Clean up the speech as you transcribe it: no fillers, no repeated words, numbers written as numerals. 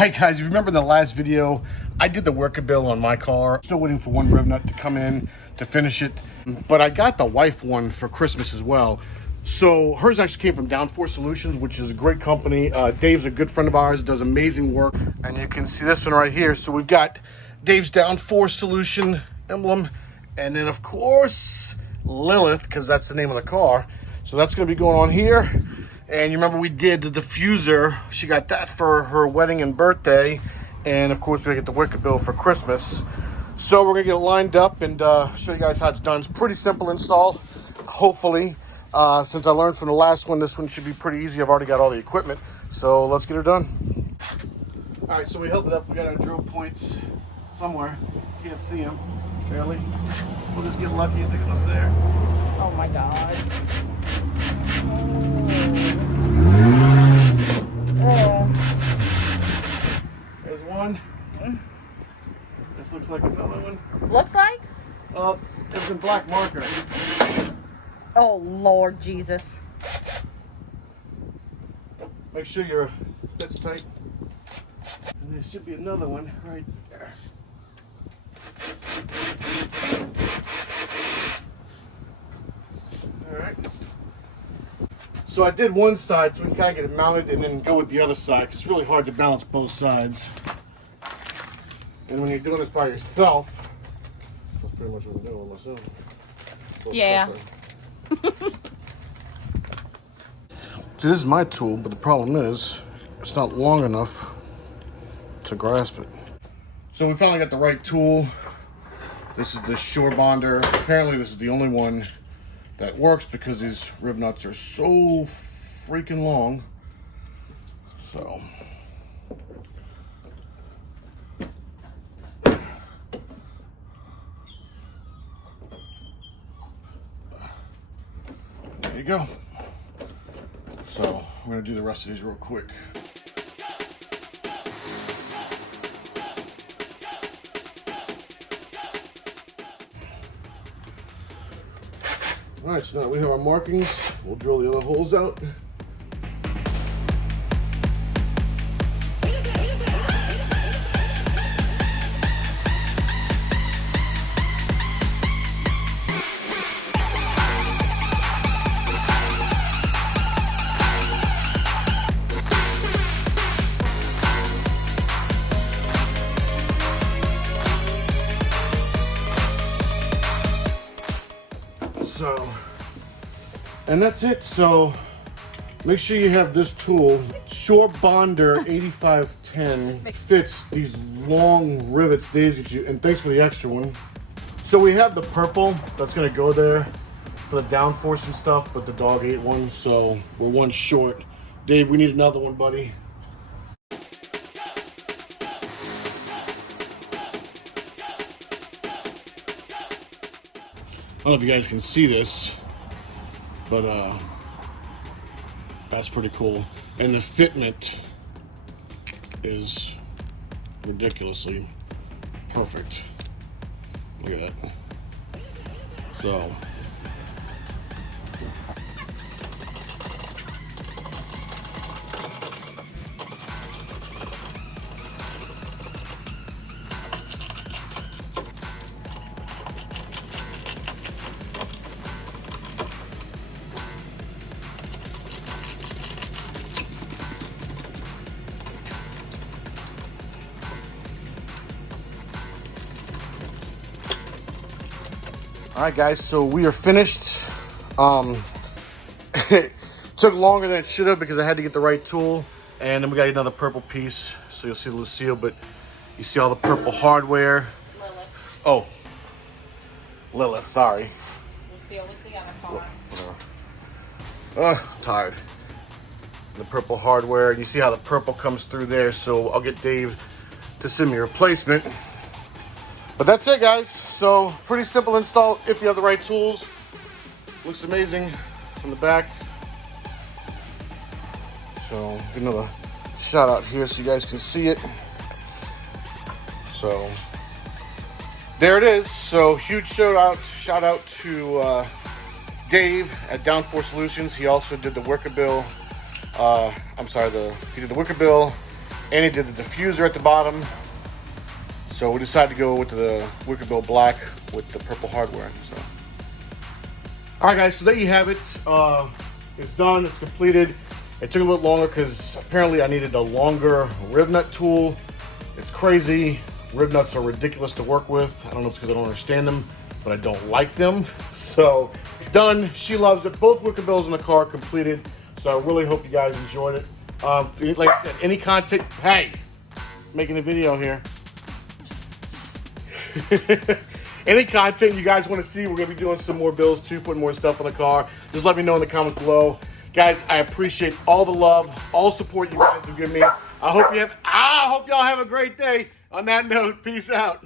Hey guys, you remember in the last video, I did the Wicker bill on my car. Still waiting for one riv nut to come in to finish it. But I got the wife one for Christmas as well. So hers actually came from Downforce Solutions, which is a great company. Dave's a good friend of ours, does amazing work. And you can see this one right here. So we've got Dave's Downforce Solution emblem. And then of course, Lilith, because that's the name of the car. So that's gonna be going on here. And you remember we did the diffuser. She got that for her wedding and birthday. And of course, we're gonna get the Wicker bill for Christmas. So we're gonna get it lined up and show you guys how it's done. It's pretty simple install, hopefully. Since I learned from the last one, this one should be pretty easy. I've already got all the equipment. So let's get her done. All right, so we held it up. We got our drill points somewhere. Can't see them, barely. We'll just get lucky if they come up there. Oh my God. There's one. This looks like another one. Looks like? It's in black marker. Oh Lord Jesus. Make sure your bit's tight. And there should be another one right there. Alright. So I did one side so we can kind of get it mounted and then go with the other side. It's really hard to balance both sides. And when you're doing this by yourself, that's pretty much what I'm doing myself. Yeah. See, this is my tool, but the problem is it's not long enough to grasp it. So we finally got the right tool. This is the Shore Bonder. Apparently this is the only one that works because these rib nuts are so freaking long. So there you go. So I'm gonna do the rest of these real quick. All right, so now we have our markings. We'll drill the other holes out. So, and that's it. So make sure you have this tool. Shore Bonder 8510 fits these long rivets Dave get you, and thanks for the extra one. So we have the purple that's gonna go there for the downforce and stuff, but the dog ate one, so we're one short. Dave, we need another one, buddy. I don't know if you guys can see this, but that's pretty cool. And the fitment is ridiculously perfect. Look at that. So all right, guys, so we are finished. It took longer than it should have because I had to get the right tool. And then we got another purple piece. So you'll see Lucille, but you see all the purple hardware. Lilith. Oh, Lilith, sorry. Lucille was the other car. Tired. The purple hardware. You see how the purple comes through there. So I'll get Dave to send me a replacement. But that's it, guys. So pretty simple install if you have the right tools. Looks amazing from the back. So get another shot out here so you guys can see it. So there it is. So huge shout out to Dave at Downforce Solutions. He also did the Wicker bill. He did the Wicker bill and it did the diffuser at the bottom. So we decided to go with the Wicker Bill Black with the purple hardware. So, all right, guys. So there you have it. It's done. It's completed. It took a little longer because apparently I needed a longer rib nut tool. It's crazy. Rib nuts are ridiculous to work with. I don't know if it's because I don't understand them, but I don't like them. So it's done. She loves it. Both Wicker Bills in the car completed. So I really hope you guys enjoyed it. Like I said, any content, hey, making a video here. Any content you guys want to see, we're going to be doing some more builds too, putting more stuff on the car. Just let me know in the comments below. Guys, I appreciate all the love, all the support you guys have given me. I hope y'all have a great day. On that note, peace out.